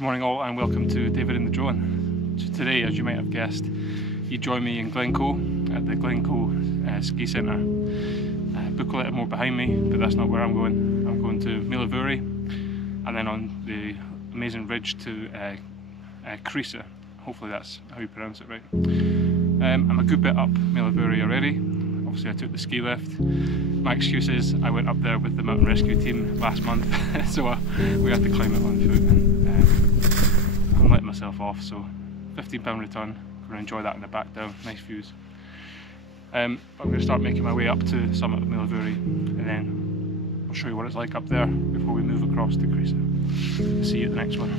Good morning all and welcome to David and the Drone. So today, as you might have guessed, you join me in Glencoe at the Glencoe ski centre. Book a little more behind me, but that's not where I'm going. I'm going to Meall and then on the amazing ridge to Creise. Hopefully that's how you pronounce it right. I'm a good bit up Meall already. Obviously I took the ski lift. My excuse is I went up there with the mountain rescue team last month, so we had to climb it on foot. I'm letting myself off, so £15 return. I'm going to enjoy that in the back down, nice views. I'm going to start making my way up to the summit of Meall and then I'll show you what it's like up there before we move across to Creise. See you at the next one.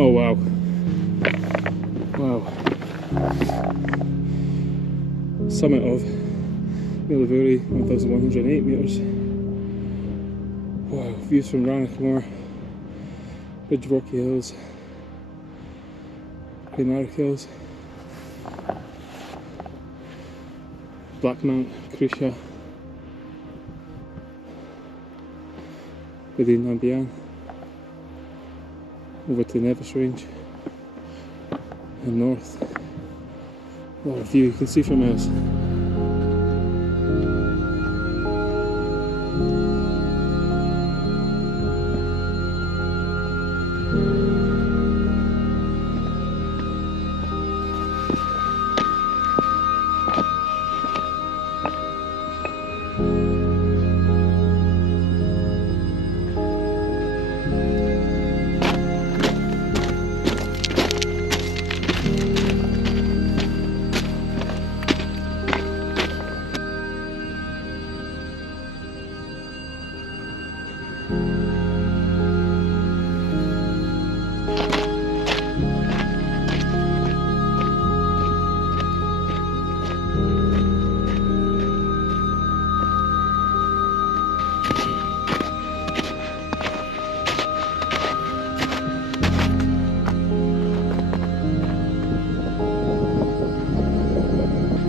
Oh wow, wow. Summit of Meall 1108 metres. Wow, views from Rannochmore, Ridge of Orkney Hills, Glenarrick Hills, Blackmount, Creise, Bhuiridh and Bane, over to the Nevis Range and north. What a view you can see for miles.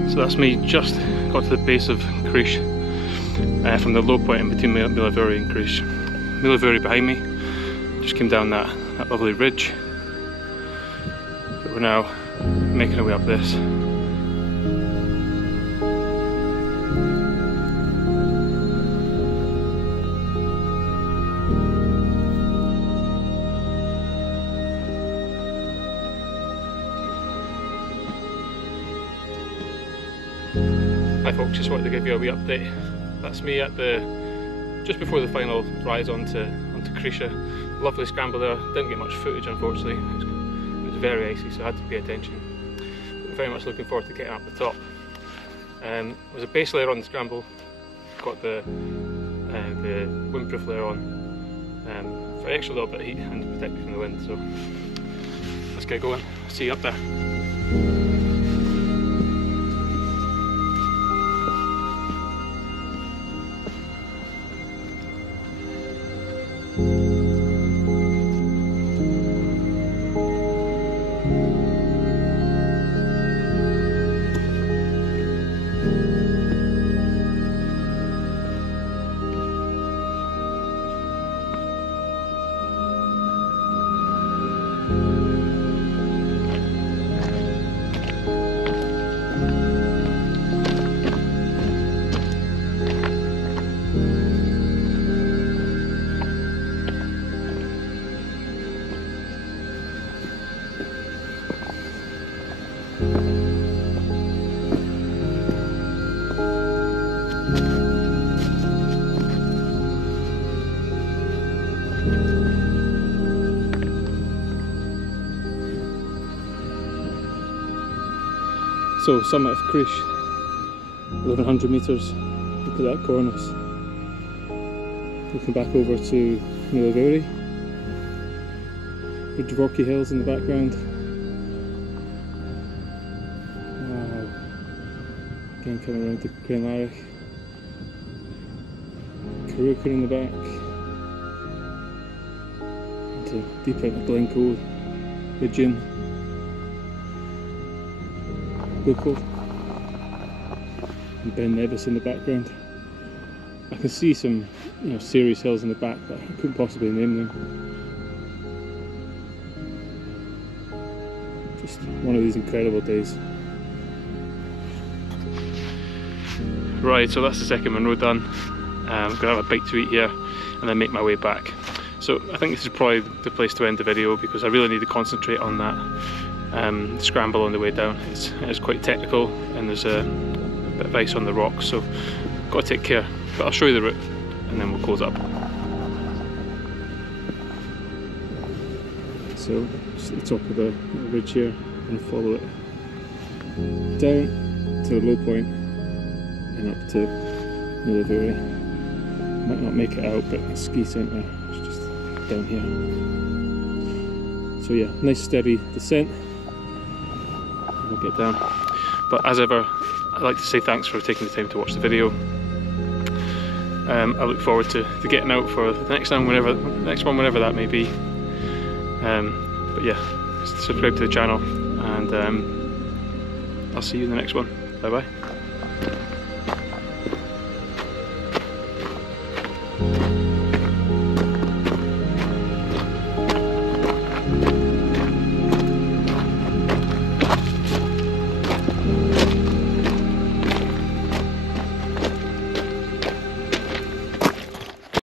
So that's me just got to the base of Creise, from the low point in between Meall and Creise. Meall behind me, just came down that lovely ridge, but we're now making our way up this. Hi folks, just wanted to give you a wee update. That's me at just before the final rise onto Creise. Lovely scramble there. Didn't get much footage unfortunately. It was very icy, so I had to pay attention. But very much looking forward to getting up the top. There was a base layer on the scramble. Got the windproof layer on for an extra little bit of heat and to protect me from the wind. So let's get going. See you up there. So summit of Creise, 1100 metres, look at that cornice. Looking back over to Meall The Rocky Hills in the background. Wow. Again coming around to Glenlarich. Caruca in the back. Into deeper into Glencoe region. Bhuiridh and Bane in the background. I can see some, serious hills in the back, but I couldn't possibly name them. Just one of these incredible days. Right, so that's the second main road done. I'm going to have a bite to eat here and then make my way back. So I think this is probably the place to end the video because I really need to concentrate on that scramble on the way down. It's quite technical and there's a bit of ice on the rocks, so got to take care. But I'll show you the route and then we'll close up. So just at the top of the ridge here, and follow it down to the low point and up to Meall. Might not make it out, but the ski centre is just down here. So yeah, nice steady descent. We'll get down. But as ever, I'd like to say thanks for taking the time to watch the video. I look forward to getting out for the next one, whenever that may be. But yeah, subscribe to the channel, and I'll see you in the next one. Bye bye.